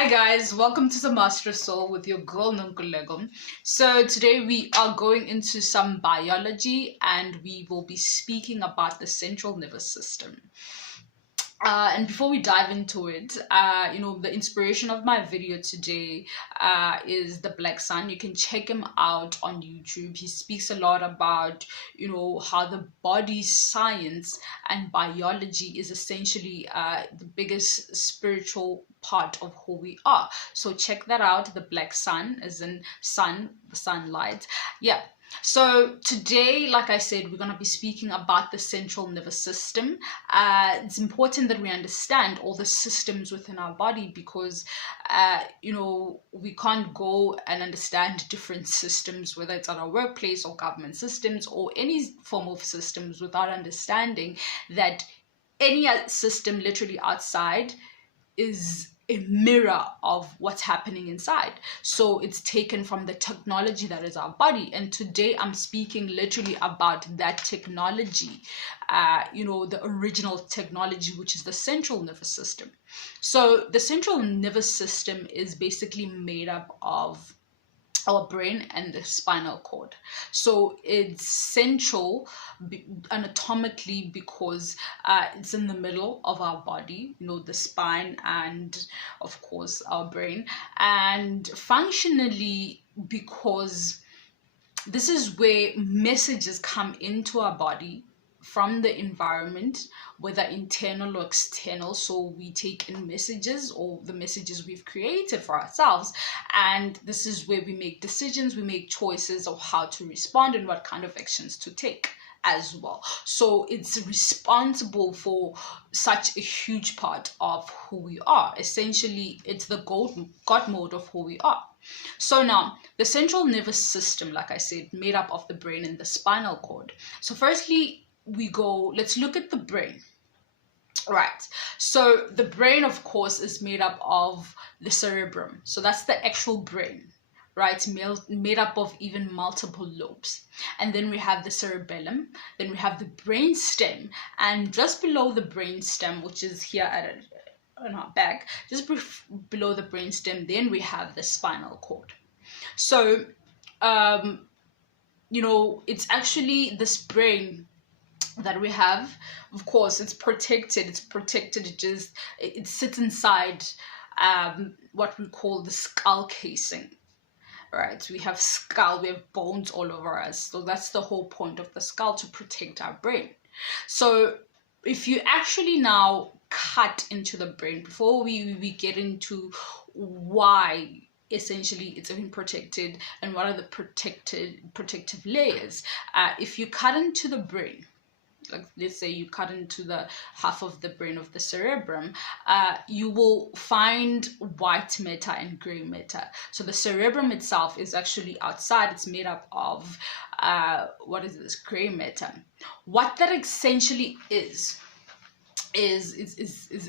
Hi guys, welcome to the Master Soul with your girl Nunkulego. So today we are going into some biology and we will be speaking about the central nervous system. And before we dive into it, the inspiration of my video today is the Black Sun. You can check him out on YouTube. He speaks a lot about, how the body's science and biology is essentially the biggest spiritual part of who we are. So check that out. The Black Sun, as in sun, the sunlight. Yeah. So today, like I said, we're going to be speaking about the central nervous system. It's important that we understand all the systems within our body because, we can't go and understand different systems, whether it's at our workplace or government systems or any form of systems, without understanding that any system literally outside is a mirror of what's happening inside. So it's taken from the technology that is our body. And today I'm speaking literally about that technology, the original technology, which is the central nervous system. So the central nervous system is basically made up of our brain and the spinal cord. So it's central anatomically because it's in the middle of our body, the spine and of course our brain, and functionally because this is where messages come into our body from the environment, whether internal or external. So we take in messages or the messages we've created for ourselves, and this is where we make decisions, we make choices of how to respond and what kind of actions to take as well. So it's responsible for such a huge part of who we are. Essentially, it's the God mode of who we are. So now, the central nervous system, like I said, made up of the brain and the spinal cord. So firstly, let's look at the brain. Right. So the brain, of course, is made up of the cerebrum. So that's the actual brain, right? Made up of even multiple lobes. And then we have the cerebellum. Then we have the brain stem. And just below the brain stem, which is here on our back, just below the brain stem, then we have the spinal cord. So, it's actually this brain that we have. Of course, it's protected. It sits inside what we call the skull casing. Right, we have skull, we have bones all over us. So that's the whole point of the skull, to protect our brain. So if you actually now cut into the brain, before we get into why essentially it's even protected and what are the protective layers, if you cut into the brain, like let's say you cut into the half of the brain of the cerebrum, you will find white matter and gray matter. So the cerebrum itself is actually outside. It's made up of gray matter. What that essentially is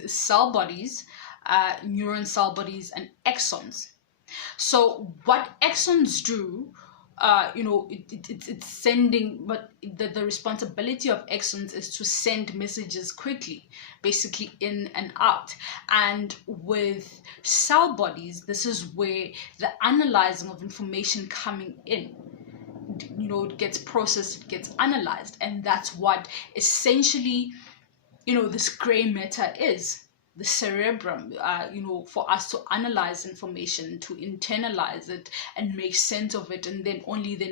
cell bodies, neuron cell bodies, and axons. So what axons do, it's sending, but the responsibility of axons is to send messages quickly, basically in and out. And with cell bodies, this is where the analyzing of information coming in, it gets processed, it gets analyzed, and that's what essentially, this gray matter is. The cerebrum, for us to analyze information, to internalize it and make sense of it, and then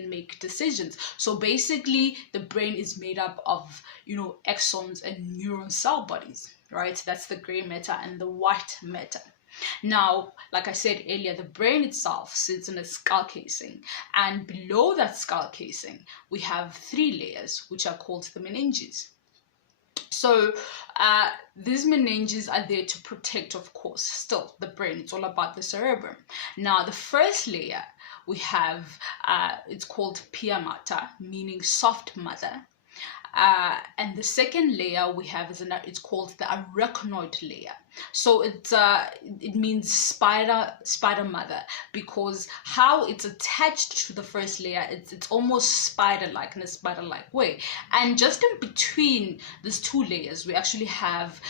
make decisions. So basically, the brain is made up of, axons and neuron cell bodies, right? That's the gray matter and the white matter. Now, like I said earlier, the brain itself sits in a skull casing, and below that skull casing, we have 3 layers, which are called the meninges. So these meninges are there to protect, of course, still the brain. It's all about the cerebrum. Now, the first layer we have, it's called pia mater, meaning soft matter. And the second layer we have it's called the arachnoid layer. So it means spider mother, because how it's attached to the first layer, it's almost spider-like, in a spider-like way. And just in between these two layers, we actually have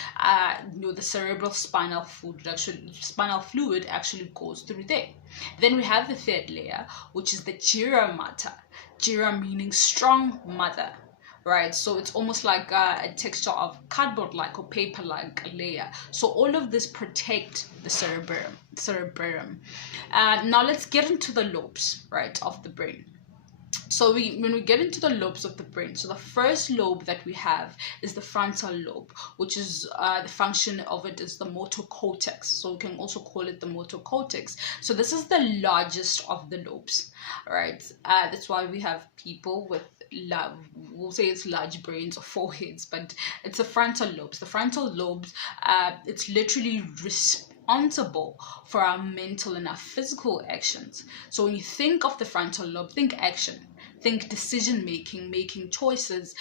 the cerebral spinal fluid actually goes through there. Then we have the third layer, which is the gira mater. Gira meaning strong mother. Right, so it's almost like a texture of cardboard-like or paper-like layer. So all of this protect the cerebrum. Now let's get into the lobes, right, of the brain. So when we get into the lobes of the brain, so the first lobe that we have is the frontal lobe, which is the function of it is the motor cortex. So we can also call it the motor cortex. So this is the largest of the lobes, right? That's why we have people with we'll say it's large brains or foreheads, but it's the frontal lobes. The frontal lobes, it's literally responsible for our mental and our physical actions. So when you think of the frontal lobe, think action, think decision making, making choices,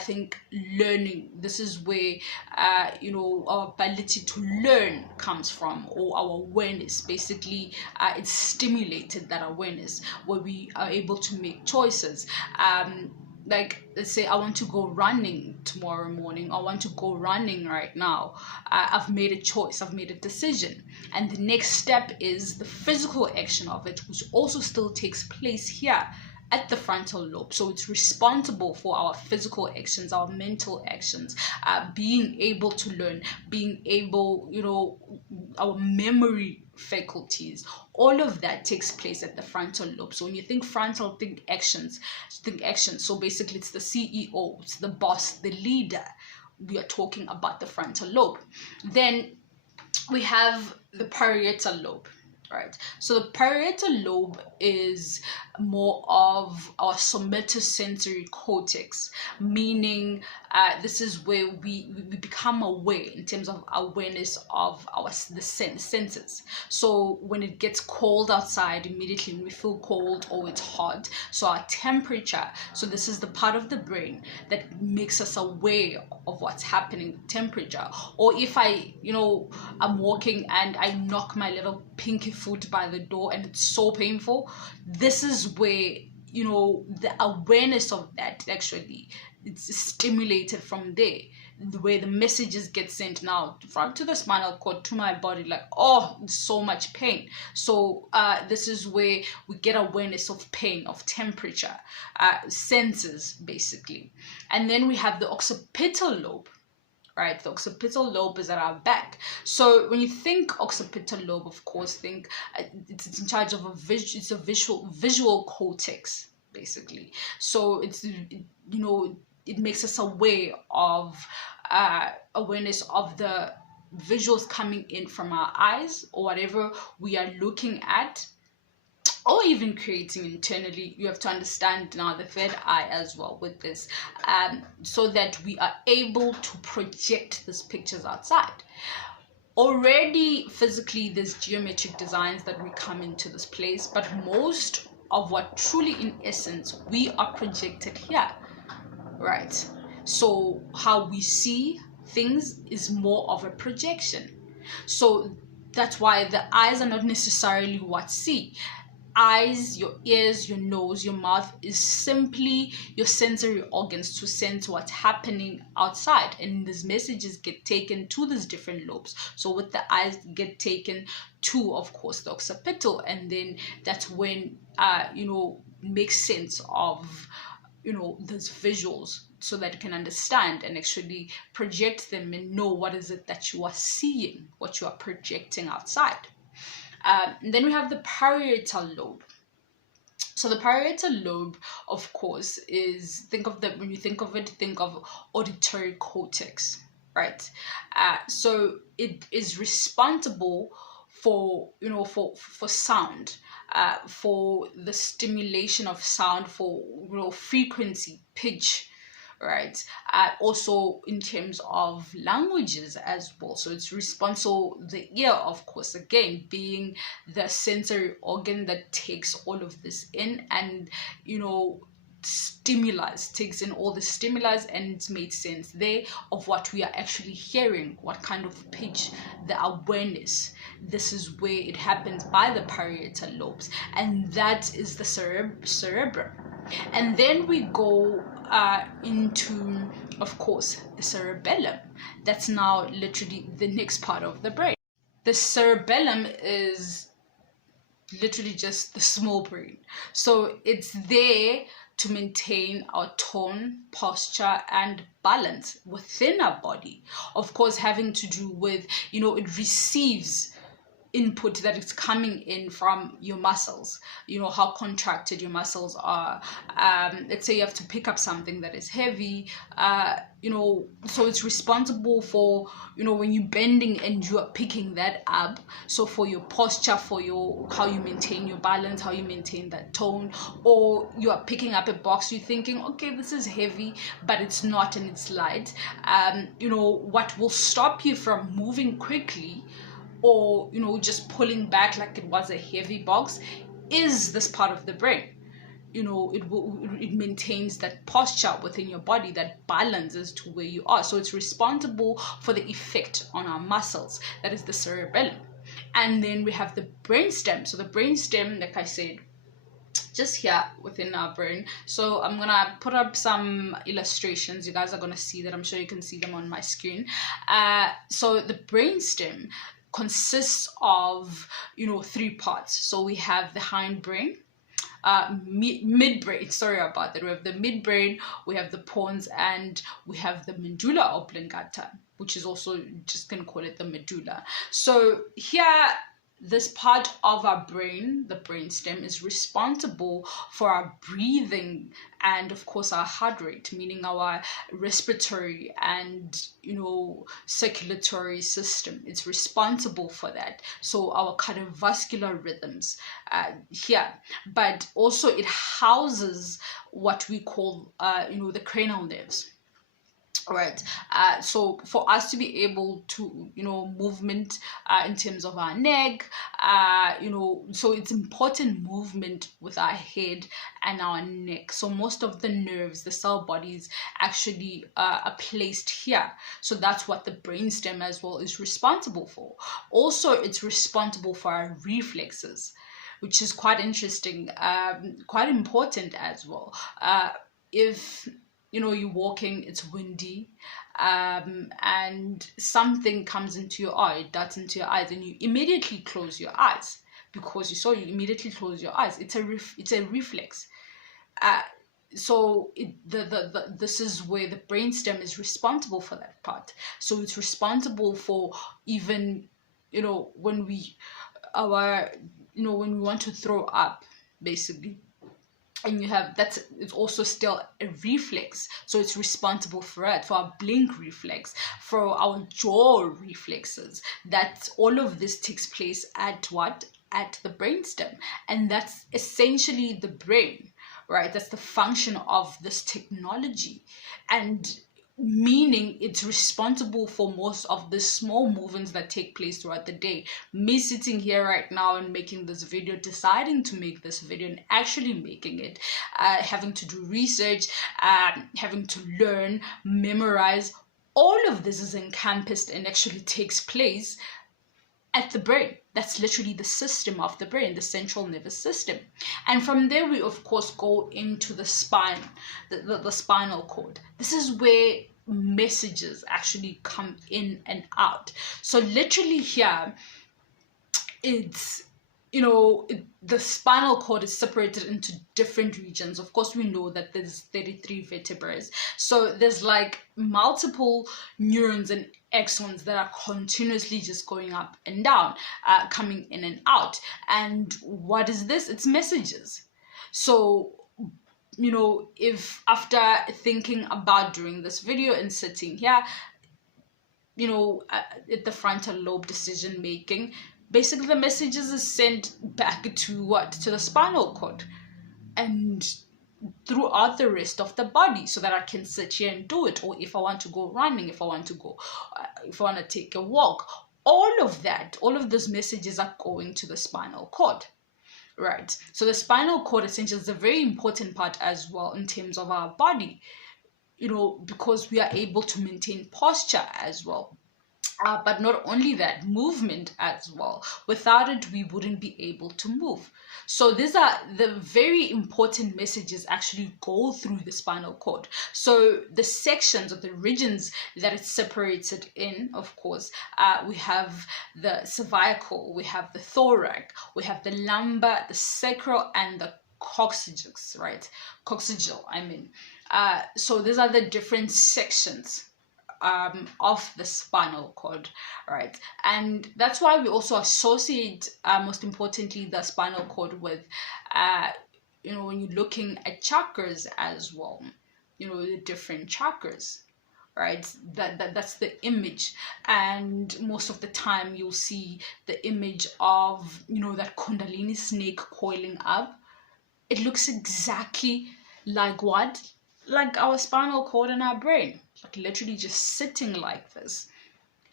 think learning. This is where our ability to learn comes from, or our awareness. Basically, it's stimulated, that awareness, where we are able to make choices. Like, let's say I want to go running tomorrow morning, I want to go running right now. I've made a choice, I've made a decision, and the next step is the physical action of it, which also still takes place here at the frontal lobe. So it's responsible for our physical actions, our mental actions, being able to learn, being able, our memory faculties, all of that takes place at the frontal lobe. So when you think frontal, think actions. So basically it's the CEO, it's the boss, the leader. We are talking about the frontal lobe. Then we have the parietal lobe. Right, so the parietal lobe is more of our somatosensory cortex, meaning this is where we become aware in terms of awareness of the senses. So when it gets cold outside, immediately when we feel cold or it's hot, so our temperature, so this is the part of the brain that makes us aware of what's happening, temperature. Or if I'm walking and I knock my little pinky foot by the door and it's so painful, this is where the awareness of that actually it's stimulated from there, the way the messages get sent now from to the spinal cord to my body, like, oh, so much pain. So this is where we get awareness of pain, of temperature, senses basically. And then we have the occipital lobe. Right, the occipital lobe is at our back. So when you think occipital lobe, of course, think it's in charge of it's a visual cortex, basically. So it makes us aware of awareness of the visuals coming in from our eyes or whatever we are looking at, or even creating internally. You have to understand now the third eye as well with this, so that we are able to project these pictures outside. Already physically there's geometric designs that we come into this place, but most of what truly in essence we are projected here, right? So how we see things is more of a projection. So that's why the eyes are not necessarily what see. Eyes, your ears, your nose, your mouth is simply your sensory organs to sense what's happening outside, and these messages get taken to these different lobes. So with the eyes get taken to, of course, the occipital, and then that's when makes sense of those visuals, so that you can understand and actually project them and know what is it that you are seeing, what you are projecting outside. And then we have the parietal lobe. So the parietal lobe, of course, is, when you think of it, think of auditory cortex, right? So it is responsible for sound, for the stimulation of sound, for frequency, pitch, right? Also in terms of languages as well. So it's responsible, the ear, of course, again being the sensory organ that takes all of this in and stimuli, takes in all the stimuli, and it's made sense there of what we are actually hearing, what kind of pitch, the awareness. This is where it happens by the parietal lobes, and that is the cerebrum. And then we go into, of course, the cerebellum. That's now literally the next part of the brain. The cerebellum is literally just the small brain. So it's there to maintain our tone, posture, and balance within our body. Of course, having to do with, it receives input that is coming in from your muscles, how contracted your muscles are. Let's say you have to pick up something that is heavy, so it's responsible for, when you're bending and you are picking that up, so for your posture, for how you maintain your balance, how you maintain that tone. Or you are picking up a box, you're thinking, okay, this is heavy, but it's not, and it's light. What will stop you from moving quickly, or just pulling back like it was a heavy box, is this part of the brain. It maintains that posture within your body, that balances to where you are. So it's responsible for the effect on our muscles. That is the cerebellum. And then we have the brainstem. So the brainstem, like I said, just here within our brain. So I'm gonna put up some illustrations. You guys are gonna see that. I'm sure you can see them on my screen. So the brainstem consists of, three parts. So we have the hindbrain, midbrain, sorry about that. We have the midbrain, we have the pons, and we have the medulla oblongata, which is also, just gonna call it the medulla. So here, this part of our brain, the brainstem, is responsible for our breathing and, of course, our heart rate, meaning our respiratory and, circulatory system. It's responsible for that. So our cardiovascular rhythms here. But also it houses what we call, the cranial nerves. Right. So for us to be able to, movement in terms of our neck, so it's important movement with our head and our neck. So most of the nerves, the cell bodies actually are placed here. So that's what the brainstem as well is responsible for. Also, it's responsible for our reflexes, which is quite interesting, quite important as well. If you're walking, it's windy, and something comes into your eye, it darts into your eyes, and you immediately close your eyes because you immediately close your eyes. It's a reflex. So this is where the brainstem is responsible for that part. So it's responsible for even, when we want to throw up, basically. And it's also still a reflex. So it's responsible for it, for our blink reflex, for our jaw reflexes. That all of this takes place at what? At the brainstem. And that's essentially the brain, right? That's the function of this technology. And meaning it's responsible for most of the small movements that take place throughout the day. Me sitting here right now and making this video, deciding to make this video and actually making it, having to do research, having to learn, memorize, all of this is encompassed and actually takes place at the brain. That's literally the system of the brain, the central nervous system. And from there, we of course go into the spine, the spinal cord. This is where messages actually come in and out. So literally here, it's, the spinal cord is separated into different regions. Of course, we know that there's 33 vertebrae. So there's like multiple neurons and axons that are continuously just going up and down, coming in and out. And what is this? It's messages. So, if after thinking about doing this video and sitting here, at the frontal lobe decision making, basically the messages is sent back to what? To the spinal cord and throughout the rest of the body, so that I can sit here and do it. Or if I want to go running, if I want to take a walk, all of those messages are going to the spinal cord. Right. So the spinal cord essentially is a very important part as well in terms of our body, because we are able to maintain posture as well. But not only that, movement as well. Without it, we wouldn't be able to move. So these are the very important messages actually go through the spinal cord. So the sections of the regions that it's separated in, of course, we have the cervical, we have the thorax, we have the lumbar, the sacral, and the coccygeal, right? Coccygeal, I mean. So these are the different sections of the spinal cord, right? And that's why we also associate, most importantly, the spinal cord with, when you're looking at chakras as well, the different chakras, right? That's the image. And most of the time you'll see the image of, that Kundalini snake coiling up. It looks exactly like what? Like our spinal cord in our brain, like literally just sitting like this.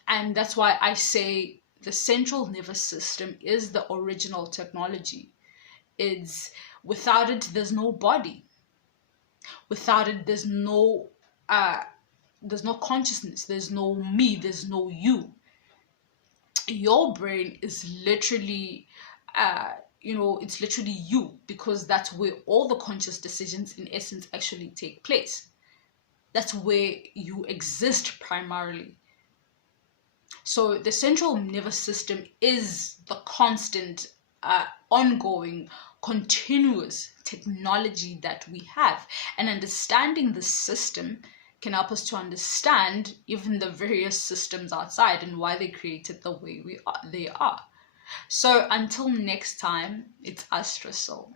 And that's why I say the central nervous system is the original technology. It's without it, there's no body. Without it, there's no consciousness. There's no me. There's no you. Your brain is literally it's literally you, because that's where all the conscious decisions in essence actually take place. That's where you exist primarily. So the central nervous system is the constant, ongoing, continuous technology that we have. And understanding the system can help us to understand even the various systems outside and why they created the way they are. So until next time, it's ASTRO.